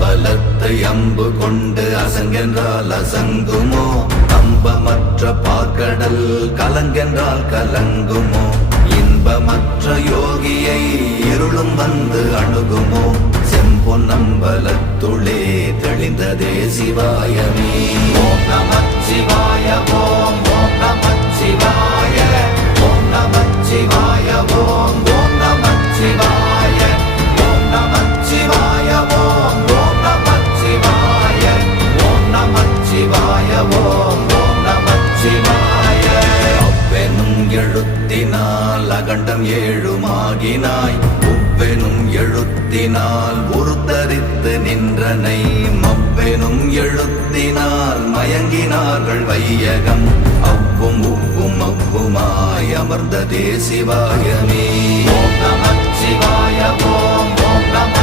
அம்பலத்தை அம்பு கொண்டு அசங்கென்றால் அசங்குமோ? அம்பமற்ற பார்க்கடல் கலங்கென்றால் கலங்குமோ? இன்பமற்ற யோகியை இருளும் வந்து அணுகுமோ? செம்பொன்னம்பலத்துளே தெளிந்ததே சிவாயமே. ஓம் நமச்சிவாய ஓம் ஓம் நமச்சிவாய ஓம் நமச்சிவாய ஓம் ஓம் நமச்சிவாய ஓம் நமச்சிவாய ஓம் ஓம் நமச்சிவாய ஓம் நமச்சிவாய ஓம் ஓம் நமச்சிவாய. அவ்வெனும் எழுத்தினால் அகண்டம் ஏழுமாகினாய், உவ்வெனும் எழுத்தினால் உருத்தரித்து நின்றனை, மவ்வெனும் எழுத்தினால் மயங்கினார்கள் வையகம். அவ்வும் உவ்வும் அவ்வுமாய் அமர்ந்ததே சிவாயமே. ஓம் நமச்சிவாய ஓம் ஓம் நம